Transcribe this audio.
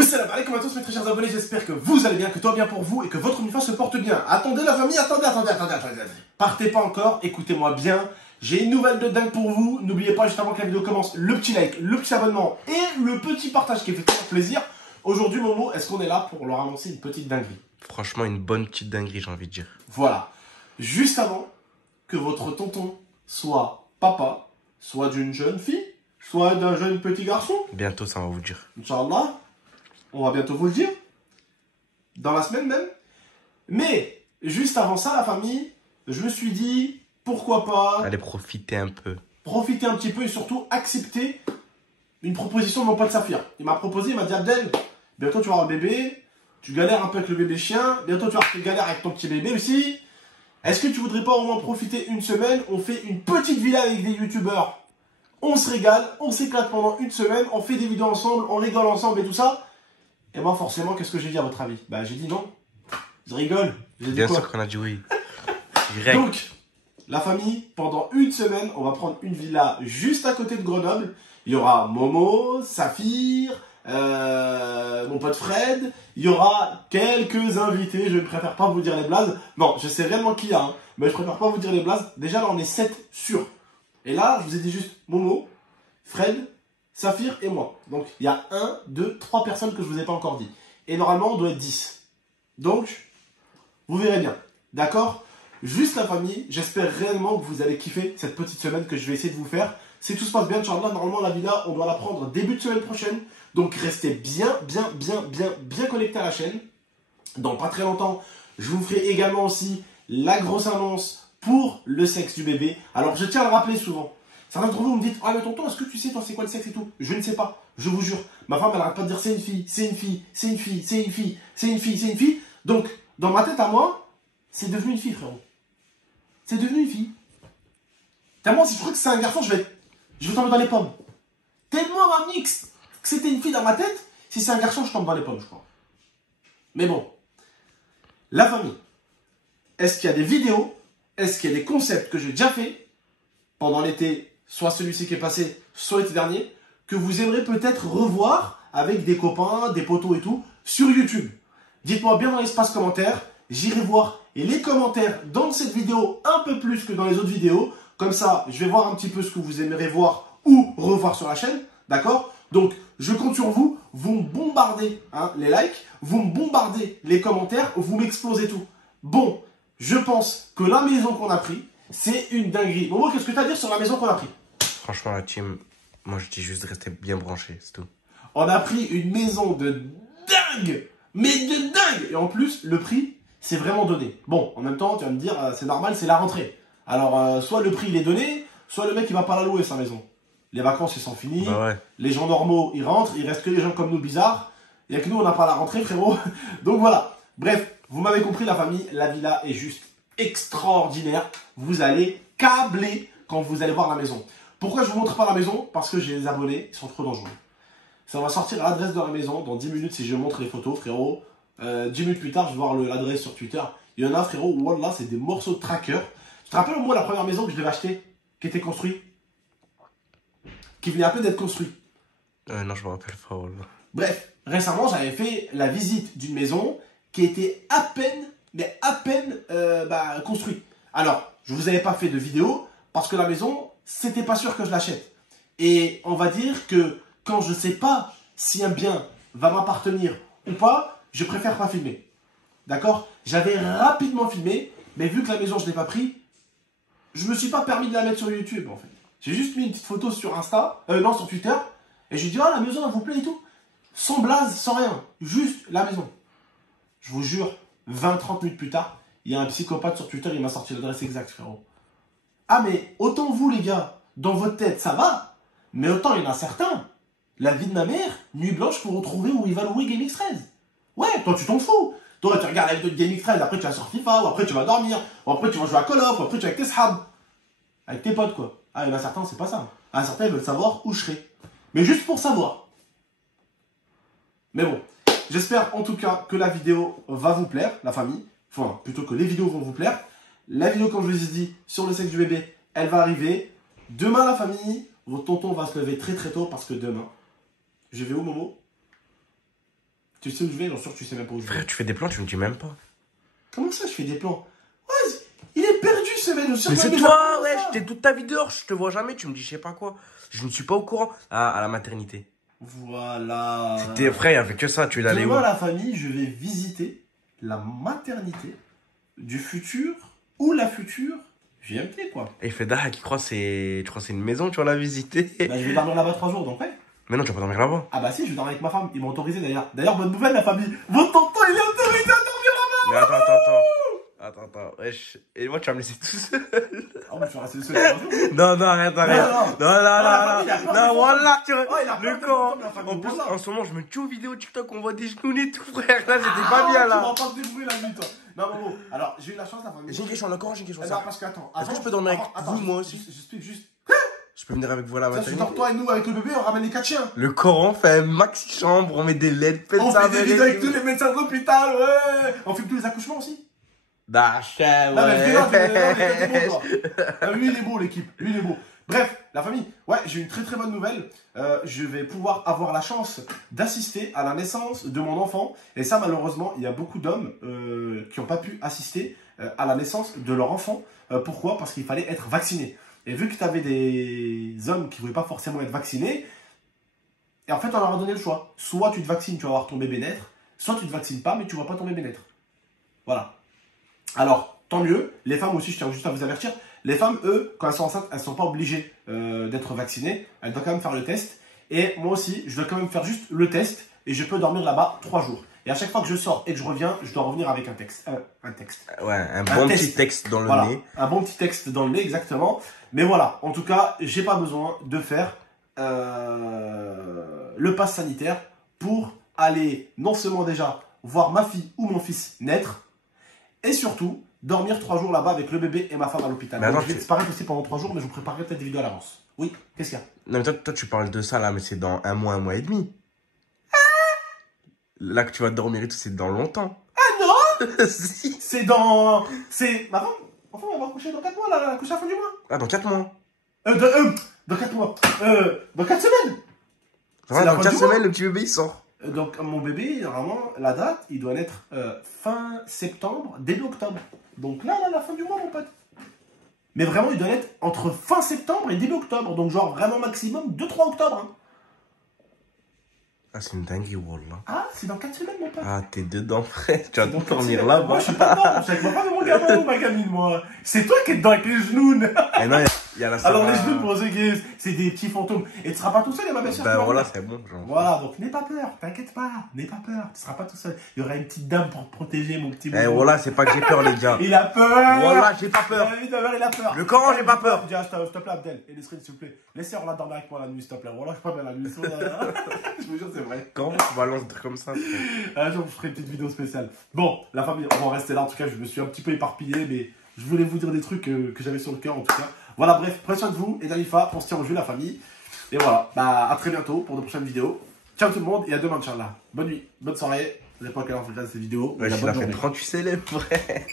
Oui, salam alaikum à tous mes très chers abonnés, j'espère que vous allez bien, que tout va bien pour vous et que votre uniforme se porte bien. Attendez la famille, attendez. Partez pas encore, écoutez-moi bien. J'ai une nouvelle de dingue pour vous. N'oubliez pas, juste avant que la vidéo commence, le petit like, le petit abonnement et le petit partage qui fait toujours plaisir. Aujourd'hui, Momo, est-ce qu'on est là pour leur annoncer une petite dinguerie? Franchement, une bonne petite dinguerie, j'ai envie de dire. Voilà. Juste avant que votre tonton soit papa, soit d'une jeune fille, soit d'un jeune petit garçon, Bientôt, ça va vous dire. Inch'Allah, on va bientôt vous le dire. Dans la semaine même. Mais, juste avant ça, la famille, je me suis dit, pourquoi pas Allez profiter un peu. profiter un petit peu et surtout accepter une proposition de mon pote Saphir. Il m'a proposé, il m'a dit, Abdel, bientôt tu vas avoir un bébé, tu galères un peu avec le bébé chien, bientôt tu vas avoir galère avec ton petit bébé aussi. Est-ce que tu voudrais pas au moins profiter une semaine? On fait une petite villa avec des youtubeurs. On se régale, on s'éclate pendant une semaine, on fait des vidéos ensemble, on rigole ensemble et tout ça. Et moi, forcément, qu'est-ce que j'ai dit à votre avis? Bah, j'ai dit non. Je rigole. J'ai dit Bien quoi? sûr qu'on a dit oui. Direct. Donc, la famille, pendant une semaine, on va prendre une villa juste à côté de Grenoble. Il y aura Momo, Saphir, mon pote Fred. Il y aura quelques invités. Je ne préfère pas vous dire les blazes. Non, je sais réellement qui il y a, hein, mais je préfère pas vous dire les blazes. Déjà, là, on est 7 sûrs. Et là, je vous ai dit juste Momo, Fred, Saphir et moi. Donc, il y a 1, 2, 3 personnes que je vous ai pas encore dit. Et normalement, on doit être 10. Donc, vous verrez bien. D'accord? Juste la famille, j'espère réellement que vous allez kiffer cette petite semaine que je vais essayer de vous faire. Si tout se passe bien, Inch'Allah, normalement, la villa, on doit la prendre début de semaine prochaine. Donc, restez bien connectés à la chaîne. Dans pas très longtemps, je vous ferai également aussi la grosse annonce pour le sexe du bébé. Alors, je tiens à le rappeler souvent. Certains d'entre vous me dites, ah mais tonton, est-ce que tu sais toi c'est quoi le sexe et tout? Je ne sais pas, je vous jure. Ma femme elle arrête pas de dire c'est une fille, c'est une fille, c'est une fille, c'est une fille, c'est une fille, c'est une fille. Donc, dans ma tête à moi, c'est devenu une fille, frérot. C'est devenu une fille. Tellement si je crois que c'est un garçon, je vais tomber dans les pommes. Tellement ma mix que c'était une fille dans ma tête, si c'est un garçon, je tombe dans les pommes, je crois. Mais bon, la famille, est-ce qu'il y a des vidéos, est-ce qu'il y a des concepts que j'ai déjà fait pendant l'été, soit celui-ci qui est passé, soit l'été dernier, que vous aimeriez peut-être revoir avec des copains, des potos et tout, sur YouTube. Dites-moi bien dans l'espace commentaire, j'irai voir les commentaires dans cette vidéo un peu plus que dans les autres vidéos. Comme ça, je vais voir un petit peu ce que vous aimeriez voir ou revoir sur la chaîne, d'accord? Donc, je compte sur vous, vous me bombardez les likes, vous me bombardez les commentaires, vous m'explosez tout. Bon, je pense que la maison qu'on a pris, c'est une dinguerie. Momo, qu'est-ce que tu as à dire sur la maison qu'on a pris? Franchement, la team, moi je dis juste de rester bien branché, c'est tout. On a pris une maison de dingue, mais de dingue. Et en plus, le prix, c'est vraiment donné. Bon, en même temps, tu vas me dire, c'est normal, c'est la rentrée. Alors, soit le prix, il est donné, soit le mec, il va pas la louer, sa maison. Les vacances, ils sont finis. Bah ouais. Les gens normaux, ils rentrent. Il reste que les gens comme nous, bizarres. Il n'y a que nous, on n'a pas la rentrée, frérot. Donc voilà. Bref, vous m'avez compris, la famille. La villa est juste extraordinaire. Vous allez câbler quand vous allez voir la maison. Pourquoi je vous montre pas la maison? Parce que j'ai les abonnés, ils sont trop dangereux. Ça va sortir l'adresse de la maison dans 10 minutes si je montre les photos, frérot. 10 minutes plus tard, je vais voir l'adresse sur Twitter. Il y en a, frérot, wallah, c'est des morceaux de tracker. Tu te rappelles au moins la première maison que je devais acheter, qui était construite, qui venait à peine d'être construite? Non, je me rappelle pas, wallah. Bref, récemment, j'avais fait la visite d'une maison qui était à peine, mais à peine construite. Alors, je vous avais pas fait de vidéo parce que la maison, c'était pas sûr que je l'achète. Et on va dire que quand je sais pas si un bien va m'appartenir ou pas, je préfère pas filmer. D'accord? J'avais rapidement filmé, mais vu que la maison, je l'ai pas pris, je me suis pas permis de la mettre sur YouTube, en fait. J'ai juste mis une petite photo sur Insta, non, sur Twitter, et j'ai dit, ah, la maison, elle vous plaît et tout. Sans blaze, sans rien. Juste la maison. Je vous jure, 20-30 minutes plus tard, il y a un psychopathe sur Twitter, il m'a sorti l'adresse exacte, frérot. Ah, mais autant vous, les gars, dans votre tête, ça va, mais autant il y en a certains. La vie de ma mère, nuit blanche pour retrouver où il va louer GameX13. Ouais, toi, tu t'en fous. Toi, tu regardes la vidéo de GameX13, après tu vas sur FIFA, ou après tu vas dormir, ou après tu vas jouer à Call of, ou après tu vas avec tes shabs. Avec tes potes, quoi. Ah, il y en a certains, c'est pas ça. Ah, certains, ils veulent savoir où je serai. Mais juste pour savoir. Mais bon, j'espère en tout cas que la vidéo va vous plaire, la famille. Enfin, plutôt que les vidéos vont vous plaire. La vidéo, comme je vous ai dit, sur le sexe du bébé, elle va arriver. Demain, la famille, votre tonton va se lever très très tôt parce que demain, je vais où, Momo? Tu sais où je vais? J'en suis sûr que tu sais même pas où je vais. Frère, tu fais des plans, tu me dis même pas. Comment ça, je fais des plans? Ouais, il est perdu, ce mec. Mais c'est toi, ouais, j'étais toute ta vie dehors, je te vois jamais, tu me dis je sais pas quoi. Je ne suis pas au courant. Ah, à la maternité. Voilà. C'était frère, il y avait que ça, tu es allé où? Demain, la famille, je vais visiter la maternité du futur ou la future JMT, quoi. Et il fait Daha qui croit c'est. Tu crois que c'est une maison, tu vas la visiter? Bah, je vais dormir là-bas 3 jours, donc ouais. Mais non, tu vas pas dormir là-bas. Ah bah si, je vais dormir avec ma femme. Ils m'ont autorisé d'ailleurs. D'ailleurs, bonne nouvelle, la famille. Votre tonton, il est autorisé à dormir là-bas. Mais attends. Attends, wesh. Et moi, tu vas me laisser tout seul. Oh, mais je vais rester seul 3 jours. Non, arrête. Non. Non, voilà, tu Oh, il a le peur corps. de la famille, En plus, voilà. en ce moment, je me tue aux vidéos TikTok, on voit des genoux et tout, frère. Là, j'étais pas bien, Tu là. vas pas te débrouiller la nuit, toi. Non, Momo. Alors, j'ai eu la chance, la famille. J'ai une question, d'accord, j'ai une question. Non, parce que attends. Est-ce que je peux dormir avec vous, moi aussi? J'explique juste. Je peux venir avec vous à la Ça, tu maternité? dors toi et nous avec le bébé, on ramène les 4 chiens. Le Coran fait un maxi chambre, on met des LED, On fait des vidéos avec tous les médecins de l'hôpital, ouais. On filme tous les accouchements aussi. D'achat, Non, mais ouais. lui, il est beau, l'équipe. Lui, il est beau. Bref, la famille. Ouais, j'ai une très très bonne nouvelle. Je vais pouvoir avoir la chance d'assister à la naissance de mon enfant. Et ça, malheureusement, il y a beaucoup d'hommes qui n'ont pas pu assister à la naissance de leur enfant. Pourquoi? Parce qu'il fallait être vacciné. Et vu que tu avais des hommes qui ne voulaient pas forcément être vaccinés, et en fait, on leur a donné le choix. Soit tu te vaccines, tu vas voir ton bébé naître. Soit tu ne te vaccines pas, mais tu ne vois pas ton bébé naître. Voilà. Alors, tant mieux. Les femmes aussi, je tiens juste à vous avertir. Les femmes, eux, quand elles sont enceintes, elles ne sont pas obligées d'être vaccinées. Elles doivent quand même faire le test. Et moi aussi, je dois quand même faire juste le test. Et je peux dormir là-bas 3 jours. Et à chaque fois que je sors et que je reviens, je dois revenir avec un texte. Ouais, un bon petit texte dans le voilà, nez. un bon petit texte dans le nez, exactement. Mais voilà, en tout cas, j'ai pas besoin de faire le pass sanitaire pour aller non seulement déjà voir ma fille ou mon fils naître, et surtout dormir 3 jours là-bas avec le bébé et ma femme à l'hôpital. Donc je vais disparaître aussi pendant 3 jours, mais je vous préparerai peut-être des vidéos à l'avance. Oui, qu'est-ce qu'il y a? Non, mais toi, tu parles de ça là, mais c'est dans un mois et demi. Là que tu vas dormir et tout, c'est dans longtemps. Ah non. Si. C'est dans... C'est... Ma femme, enfin, on va coucher dans 4 mois, là, elle a couché à la fin du mois. Ah, dans 4 mois. Dans 4 mois. Dans 4 semaines. Ouais, dans 4 semaines, le petit bébé, il sort. Donc, mon bébé, normalement, la date, il doit naître fin septembre, début octobre. Donc là, la fin du mois, mon pote. Mais vraiment, il doit naître entre fin septembre et début octobre. Donc, genre, vraiment maximum 2-3 octobre. Hein. Ah, c'est une dinguerie, Wallah. Ah, c'est dans 4 semaines, mon pote. Ah, t'es dedans, frère. Tu vas Donc, dormir là-bas. Moi, je suis pas dedans. Je suis avec ma femme et mon gamin ou ma gamine, moi. C'est toi qui es dedans avec les genoux. Et non, il y a la Alors, les genoux, pour ceux qui... C'est des petits fantômes. Et tu seras pas tout seul, et ma belle-sœur. Ben voilà, c'est bon. Genre. Voilà, donc n'aie pas peur, t'inquiète pas, n'aie pas peur, tu seras pas tout seul. Il y aura une petite dame pour te protéger, mon petit Eh voilà, c'est pas que j'ai peur, les gars. Il a peur. Voilà, j'ai pas peur. Il a peur. Le Coran, j'ai pas peur. Dis, s'il te plaît, Abdel, et Nesrine, s'il te plaît. Laissez Orla dormir avec moi la nuit, s'il te plaît. Voilà, je suis pas bien la nuit. Je vous jure, c'est vrai. Comment tu balances des trucs comme ça? Un jour, je ferai une petite vidéo spéciale. Bon, la famille, on va rester là. En tout cas, je me suis un petit peu éparpillé, mais je voulais vous dire des trucs que j'avais sur le cœur, en tout cas. Voilà, bref, prenez soin de vous et d'Alifa, on se tient au jeu, la famille. Et voilà, bah à très bientôt pour de prochaines vidéos. Ciao tout le monde et à demain, Inch'Allah. Bonne nuit, bonne soirée. Je sais pas à quelle heure vous regardez cette vidéo. Ouais, je l'ai fait 38 célèbres, frère.